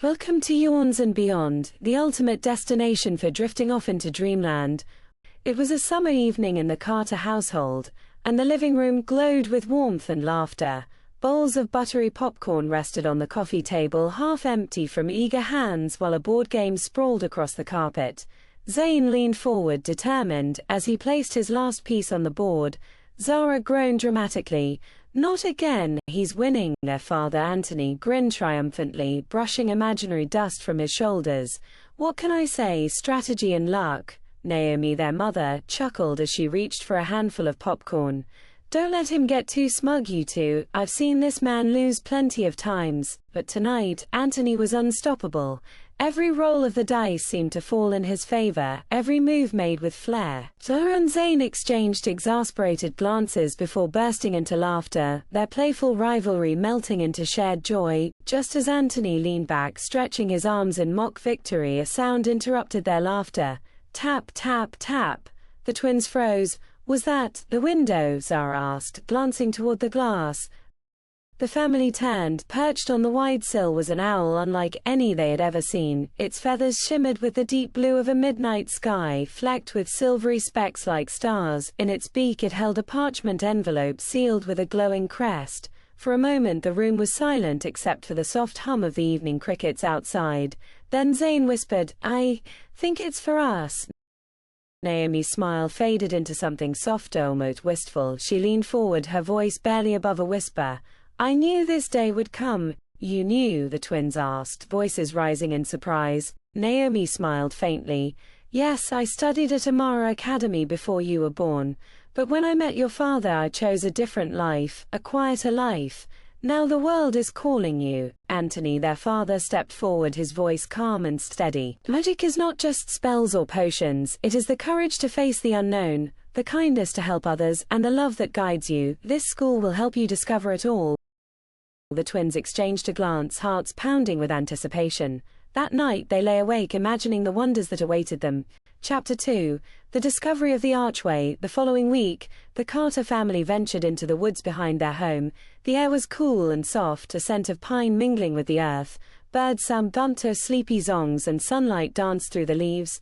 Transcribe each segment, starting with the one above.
Welcome to Yawns and Beyond, the ultimate destination for drifting off into dreamland. It was a summer evening in the Carter household, and the living room glowed with warmth and laughter. Bowls of buttery popcorn rested on the coffee table, half empty from eager hands, while a board game sprawled across the carpet. Zane leaned forward, determined, as he placed his last piece on the board. Zara groaned dramatically. "Not again, he's winning." Their father, Anthony, grinned triumphantly, brushing imaginary dust from his shoulders. "What can I say, strategy and luck." Naomi, their mother, chuckled as she reached for a handful of popcorn. "Don't let him get too smug, you two. I've seen this man lose plenty of times." But tonight, Anthony was unstoppable. Every roll of the dice seemed to fall in his favor, every move made with flair. Zara and Zane exchanged exasperated glances before bursting into laughter, their playful rivalry melting into shared joy. Just as Anthony leaned back, stretching his arms in mock victory, a sound interrupted their laughter. Tap, tap, tap. The twins froze. "Was that the window?" Zara asked, glancing toward the glass. The family turned. Perched on the wide sill was an owl unlike any they had ever seen. Its feathers shimmered with the deep blue of a midnight sky, flecked with silvery specks like stars. In its beak it held a parchment envelope sealed with a glowing crest. For a moment the room was silent except for the soft hum of the evening crickets outside. Then Zane whispered, "I think it's for us." Naomi's smile faded into something softer, almost wistful. She leaned forward, her voice barely above a whisper. "I knew this day would come." "You knew?" the twins asked, voices rising in surprise. Naomi smiled faintly. "Yes, I studied at Amara Academy before you were born. But when I met your father I chose a different life, a quieter life. Now the world is calling you." Anthony, their father, stepped forward, his voice calm and steady. "Magic is not just spells or potions, it is the courage to face the unknown, the kindness to help others, and the love that guides you. This school will help you discover it all." The twins exchanged a glance, hearts pounding with anticipation. That night they lay awake imagining the wonders that awaited them. Chapter 2. The Discovery of the Archway. The following week, the Carter family ventured into the woods behind their home. The air was cool and soft, a scent of pine mingling with the earth. Birds sang bunter sleepy songs and sunlight danced through the leaves.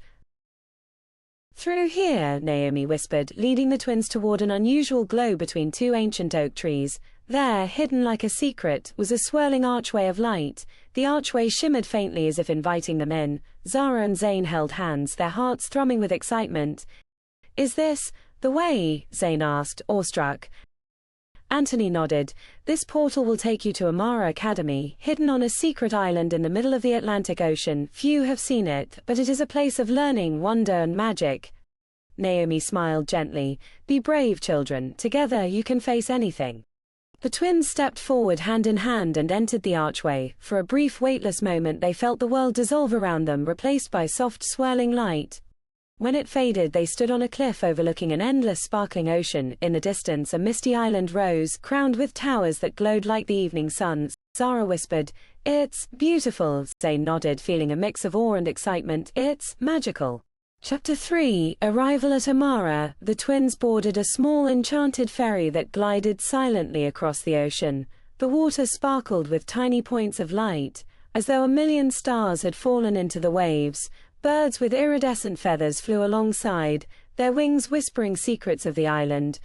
"Through here," Naomi whispered, leading the twins toward an unusual glow between two ancient oak trees. There, hidden like a secret, was a swirling archway of light. The archway shimmered faintly as if inviting them in. Zara and Zane held hands, their hearts thrumming with excitement. "Is this the way?" Zane asked, awestruck. Anthony nodded. "This portal will take you to Amara Academy, hidden on a secret island in the middle of the Atlantic Ocean. Few have seen it, but it is a place of learning, wonder, and magic." Naomi smiled gently. "Be brave, children. Together you can face anything." The twins stepped forward hand in hand and entered the archway. For a brief, weightless moment they felt the world dissolve around them, replaced by soft, swirling light. When it faded, they stood on a cliff overlooking an endless, sparkling ocean. In the distance, a misty island rose, crowned with towers that glowed like the evening sun. Zara whispered, "It's beautiful." Zane nodded, feeling a mix of awe and excitement. "It's magical." Chapter 3. Arrival at Amara. The twins boarded a small enchanted ferry that glided silently across the ocean. The water sparkled with tiny points of light, as though a million stars had fallen into the waves. Birds with iridescent feathers flew alongside, their wings whispering secrets of the island.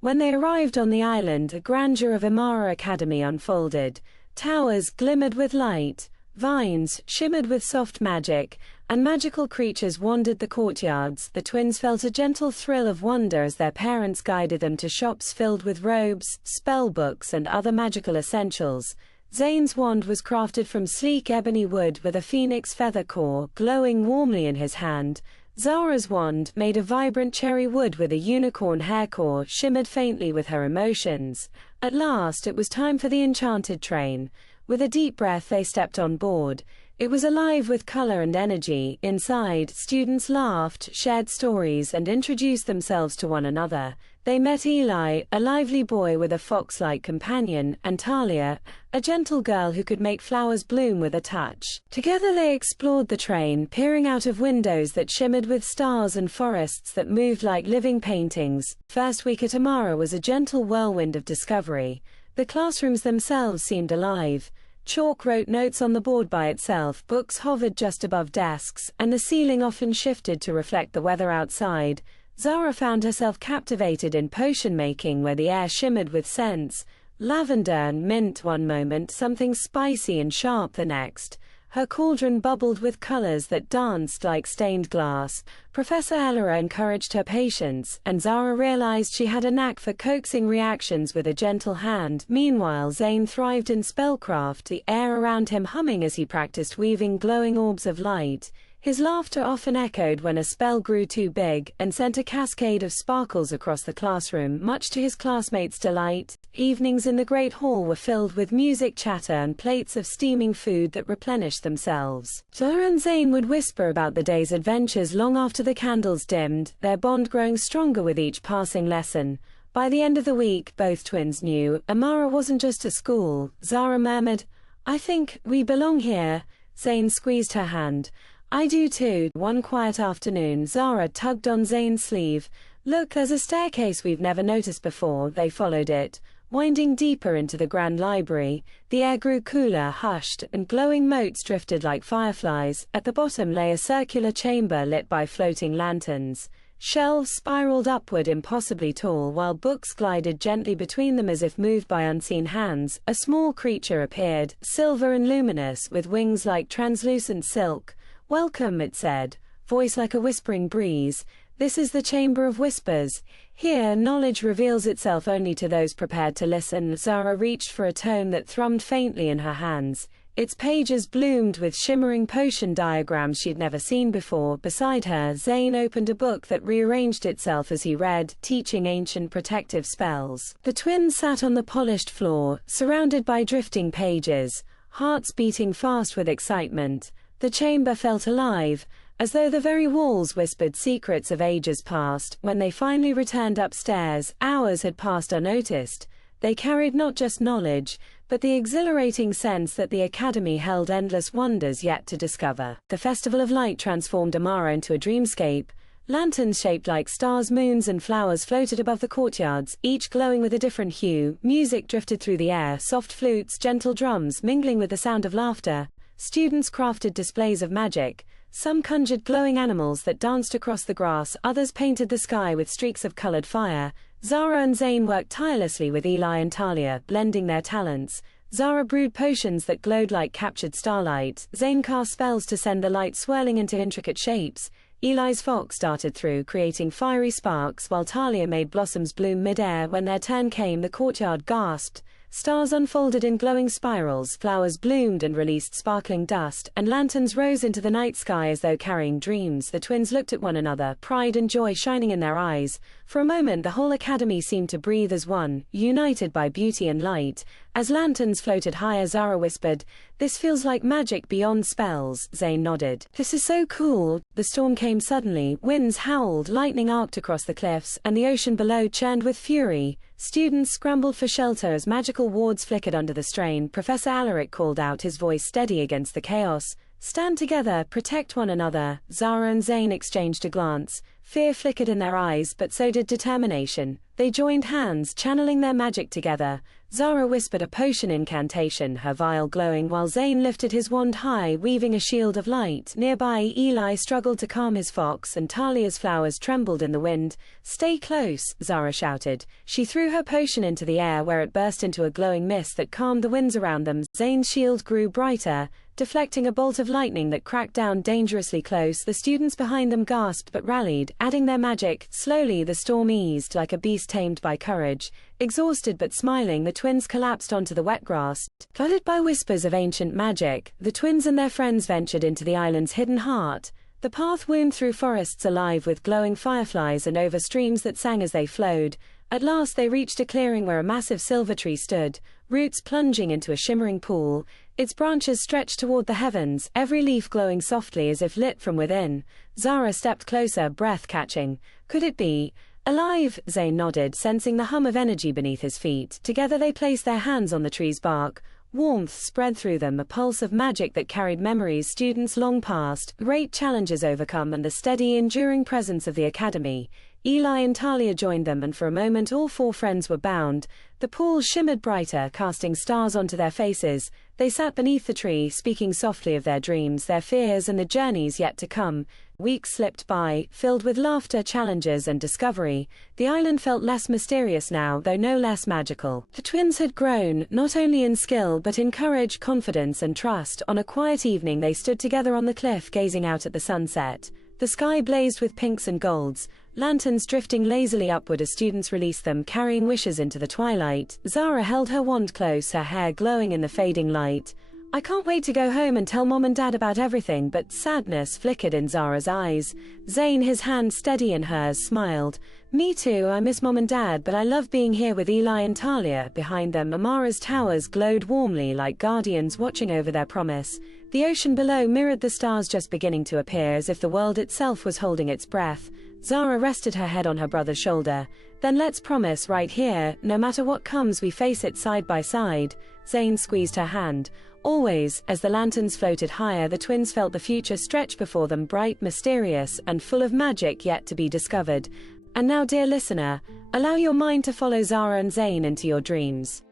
When they arrived on the island, the grandeur of Amara Academy unfolded. Towers glimmered with light, vines shimmered with soft magic, and magical creatures wandered the courtyards. The twins felt a gentle thrill of wonder as their parents guided them to shops filled with robes, spell books, and other magical essentials. Zane's wand was crafted from sleek ebony wood with a phoenix feather core glowing warmly in his hand. Zara's wand, made of vibrant cherry wood with a unicorn hair core, shimmered faintly with her emotions. At last it was time for the enchanted train. With a deep breath they stepped on board. It was alive with color and energy. Inside, students laughed, shared stories, and introduced themselves to one another. They met Eli, a lively boy with a fox-like companion, and Talia, a gentle girl who could make flowers bloom with a touch. Together they explored the train, peering out of windows that shimmered with stars and forests that moved like living paintings. First week at Amara was a gentle whirlwind of discovery. The classrooms themselves seemed alive. Chalk wrote notes on the board by itself, books hovered just above desks, and the ceiling often shifted to reflect the weather outside. Zara found herself captivated in potion making where the air shimmered with scents, lavender and mint one moment, something spicy and sharp the next. Her cauldron bubbled with colors that danced like stained glass. Professor Elora encouraged her patience, and Zara realized she had a knack for coaxing reactions with a gentle hand. Meanwhile, Zane thrived in spellcraft, the air around him humming as he practiced weaving glowing orbs of light. His laughter often echoed when a spell grew too big and sent a cascade of sparkles across the classroom, much to his classmates' delight. Evenings in the Great Hall were filled with music, chatter, and plates of steaming food that replenished themselves. Zara and Zane would whisper about the day's adventures long after the candles dimmed, their bond growing stronger with each passing lesson. By the end of the week, both twins knew Amara wasn't just a school. Zara murmured, "I think we belong here." Zane squeezed her hand. "I do too." One quiet afternoon, Zara tugged on Zane's sleeve. "Look, there's a staircase we've never noticed before." They followed it, winding deeper into the grand library. The air grew cooler, hushed, and glowing motes drifted like fireflies. At the bottom lay a circular chamber lit by floating lanterns. Shelves spiraled upward impossibly tall, while books glided gently between them as if moved by unseen hands. A small creature appeared, silver and luminous, with wings like translucent silk. "Welcome," it said, voice like a whispering breeze. "This is the Chamber of Whispers. Here, knowledge reveals itself only to those prepared to listen." Zara reached for a tome that thrummed faintly in her hands. Its pages bloomed with shimmering potion diagrams she'd never seen before. Beside her, Zane opened a book that rearranged itself as he read, teaching ancient protective spells. The twins sat on the polished floor, surrounded by drifting pages, hearts beating fast with excitement. The chamber felt alive, as though the very walls whispered secrets of ages past. When they finally returned upstairs, hours had passed unnoticed. They carried not just knowledge, but the exhilarating sense that the academy held endless wonders yet to discover. The Festival of Light transformed Amara into a dreamscape. Lanterns shaped like stars, moons, and flowers floated above the courtyards, each glowing with a different hue. Music drifted through the air, soft flutes, gentle drums, mingling with the sound of laughter. Students crafted displays of magic. Some conjured glowing animals that danced across the grass, others painted the sky with streaks of colored fire. Zara and Zane worked tirelessly with Eli and Talia, blending their talents. Zara brewed potions that glowed like captured starlight. Zane cast spells to send the light swirling into intricate shapes. Eli's fox darted through, creating fiery sparks, while Talia made blossoms bloom mid-air. When their turn came, the courtyard gasped. Stars unfolded in glowing spirals, flowers bloomed and released sparkling dust, and lanterns rose into the night sky as though carrying dreams. The twins looked at one another, pride and joy shining in their eyes. For a moment, the whole academy seemed to breathe as one, united by beauty and light. As lanterns floated higher, Zara whispered, "This feels like magic beyond spells." Zane nodded. "This is so cool." The storm came suddenly. Winds howled, lightning arced across the cliffs, and the ocean below churned with fury. Students scrambled for shelter as magical wards flickered under the strain. Professor Alaric called out, his voice steady against the chaos. "Stand together, protect one another." Zara and Zane exchanged a glance. Fear flickered in their eyes, but so did determination. They joined hands, channeling their magic together. Zara whispered a potion incantation, her vial glowing, while Zane lifted his wand high, weaving a shield of light. Nearby, Eli struggled to calm his fox, and Talia's flowers trembled in the wind. "Stay close," Zara shouted. She threw her potion into the air, where it burst into a glowing mist that calmed the winds around them. Zane's shield grew brighter, deflecting a bolt of lightning that cracked down dangerously close. The students behind them gasped but rallied, adding their magic. Slowly, the storm eased, like a beast tamed by courage. Exhausted but smiling, the twins collapsed onto the wet grass. Flooded by whispers of ancient magic, the twins and their friends ventured into the island's hidden heart. The path wound through forests alive with glowing fireflies and over streams that sang as they flowed. At last they reached a clearing where a massive silver tree stood, roots plunging into a shimmering pool. Its branches stretched toward the heavens, every leaf glowing softly as if lit from within. Zara stepped closer, breath catching. Could it be alive? Zane nodded, sensing the hum of energy beneath his feet. Together they placed their hands on the tree's bark. Warmth spread through them, a pulse of magic that carried memories students long past, great challenges overcome, and the steady, enduring presence of the academy. Eli and Talia joined them, and for a moment all four friends were bound. The pool shimmered brighter, casting stars onto their faces. They sat beneath the tree, speaking softly of their dreams, their fears, and the journeys yet to come. Weeks slipped by, filled with laughter, challenges, and discovery. The island felt less mysterious now, though no less magical. The twins had grown, not only in skill but in courage, confidence, and trust. On a quiet evening they stood together on the cliff, gazing out at the sunset. The sky blazed with pinks and golds, lanterns drifting lazily upward as students released them, carrying wishes into the twilight. Zara held her wand close, her hair glowing in the fading light. "I can't wait to go home and tell Mom and Dad about everything," but sadness flickered in Zara's eyes. Zane, his hand steady in hers, smiled. "Me too, I miss Mom and Dad, but I love being here with Eli and Talia." Behind them, Amara's towers glowed warmly like guardians watching over their promise. The ocean below mirrored the stars just beginning to appear, as if the world itself was holding its breath. Zara rested her head on her brother's shoulder. "Then let's promise right here, no matter what comes we face it side by side." Zane squeezed her hand. Always. As the lanterns floated higher, the twins felt the future stretch before them, bright, mysterious, and full of magic yet to be discovered. And now, dear listener, allow your mind to follow Zara and Zane into your dreams.